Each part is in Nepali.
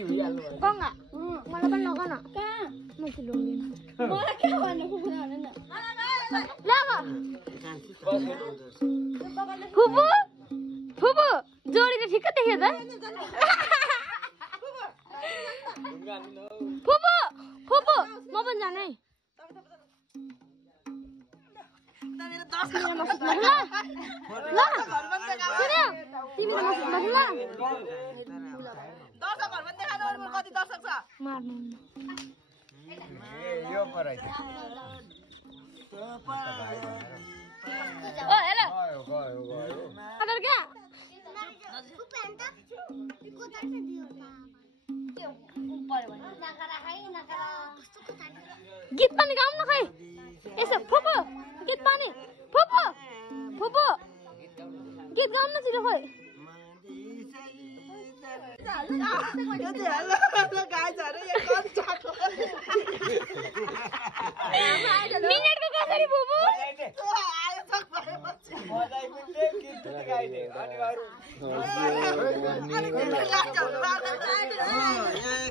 Enggak. Mana kan no kan? Masih lungin. मलाई के भन्नु फुफु भन्नु न Lama. Fufu. Fufu. जोडीले ठिक्क देख्यो त? फुफु. फुफु. म पनि जाने है. गीत पनि गाउँ न खै यसो फुफु गीत पनि फुफु फुफु गीत गाउँ न छिटो खै मिनेटको कसरी फुफु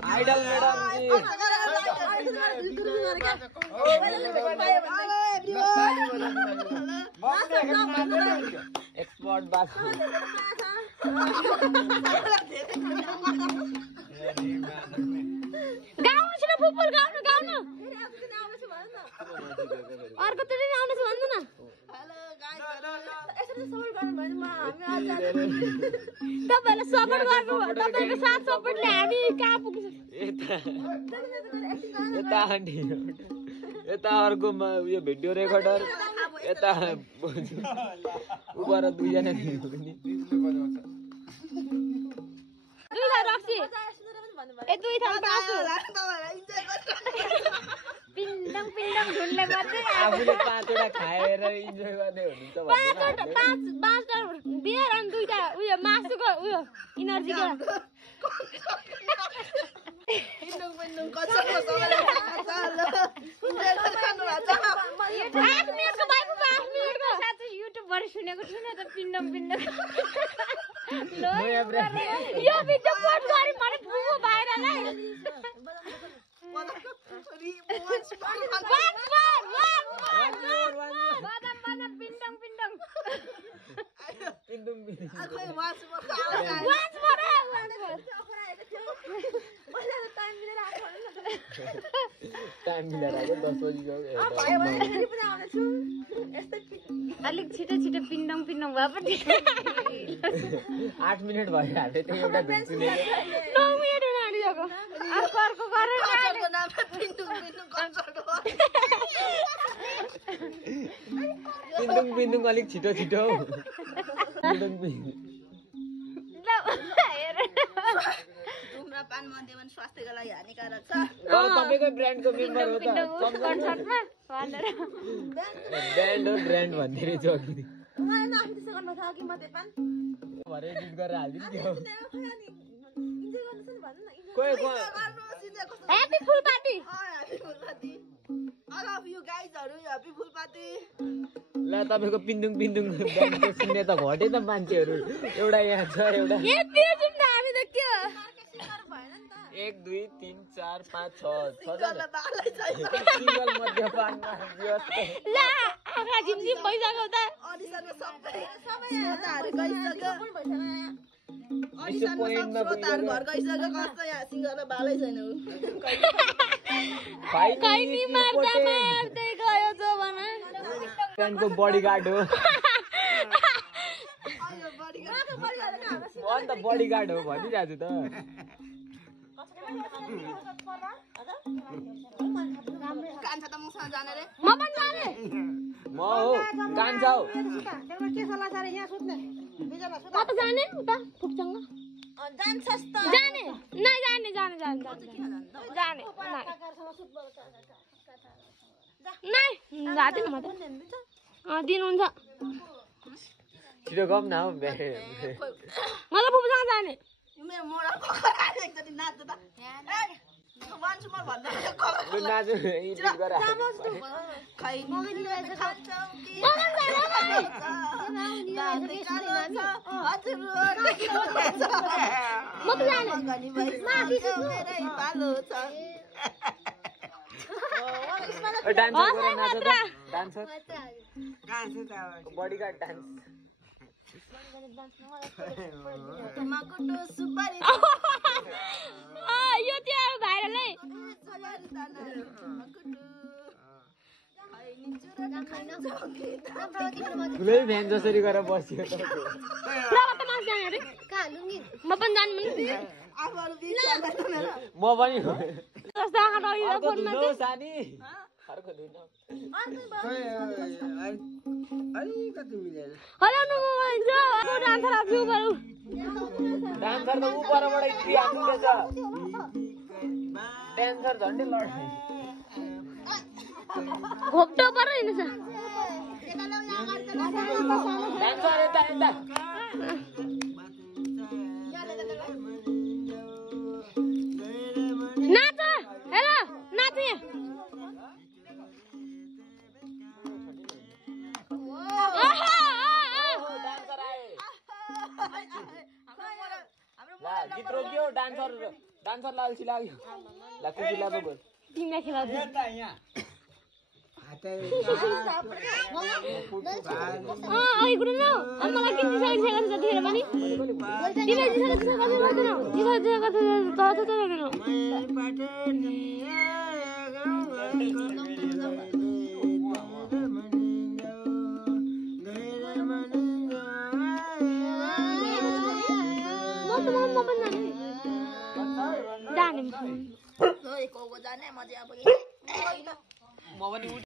आइडल एक्सपर्ट बात गाउनु छिटो फुफु गाउनु गाउनु अर्को त नि आउनु छ भन्नु न तपाईहरुले सपोर्ट गर्नु तपाईको साथ सपोर्टले हामी कहाँ पुग्छ यता आन्टी यता अर्को यो भिडियो रेकर्डर यता उपर दुईजना दुईटा रक्सी ए दुईटा बासु पिण्डङ पिण्डङ ढुल्ले मात्रै आफूले 5 वटा खाएर इन्जोय गर्ने हुनुहुन्छ पाँचटा बियर अनि दुईटा उयो मासुको उयो एनर्जी के पिण्डङ पिण्डङ कच्चा सबैले खान्छ ल मिनेटको बाइकको 5 मिनेटको साथै युट्युबबाट सुनेको थिएन त पिण्डङ पिण्डङ यो भिडियो पोस्ट गरि भने फुफु भाइरललाई बादाम बादाम पिण्डङ पिण्डङ टाइम मिलेर आएको 10 बजीको अलिक छिटो छिटो पिण्डङ पिण्डङ भए पनि 8 मिनेट भयो हाल्दै त्यो एउटा धुन सुनेको 9 मिनेट हुन आँटिसक्यो अर्को गरेर पिन्दुङ पिन्दुङ अलिक छिटो छिटो पिन्दुङ पिन्दुङ धुम्रपान मध्यमान स्वास्थ्यको लागि हानिकारक छ तपाईको ब्रान्डको मेम्बर हो त कन्सर्टमा भनेर ब्रान्ड हो ब्रान्ड भन्दै रहेछ अघि मलाई नाम त्यसो गर्न थाहा कि मध्यपान भरे एडिट गरेर हालिदिनु इन्जोय गर्नुछ नि भन्नु न कोही happy full party happy full party all of you guys are happy full party ल तपाईको पिन्दुङ पिन्दुङ ब्यान्डको सुन्ने त घटे त मान्छेहरु एउटा यहाँ छ एउटा ए त्यो जुम त हामी त के 1 2 3 4 5 6 सिंगल मध्यपानमा व्यवस्था ल आगा जिमजिम भइसक्यो त अडिसनमा सबै श्रोताहरु गइसक्यो अडिसनमा श्रोताहरु घर गइसक्यो कस्तो यहाँ सिंगल बालै छैन कहिनी मार्दा मार्दै गयो जो भन ब्यान्डको बडीगार्ड हो अन्त बडीगार्ड हो भनिरहेछु त कान्छा त मसँग जाने रे म पनि जाने म हो कान्छा हो के सल्लाह छ रे यहाँ सुत्ने बिजला सुत म त जाने उता फुक्चङ्ग जान्छस् त जाने नै जाने जाने जाने जाने नै जादिन म त दिनुहुन्छ छिटो गम न हौ मलाई फुपूसँग जाने मेरो मोडा एकचोटि नाच्छ त वान सुपर भन्दा लु नाचु एडिट गरेर खै खान्छौ कि डान्सर गरेर नाच त डान्सर बडीगार्ड डान्स यो त्यो भाइरल है ठुलै भ्यान जसरी गरेर बस्यो त म पनि जानु म पनि सानी अर्को दुई डान्सर त उपरबाट यति हान्नु रहेछ डान्सर झन्डै लड्छ घोप्टो पर हिँड्छ डान्सर यता यता नाच हेलो नाच गीत रोक्यो डान्सर लाल्सी लाग्यो ल कुकुला पो गयो तिमीलाई खेलाउँछु अघि कुरो न मलाई किन जिसाइसकेको छ जतिखेर पनि तिमीले जाने मजा अब म पनि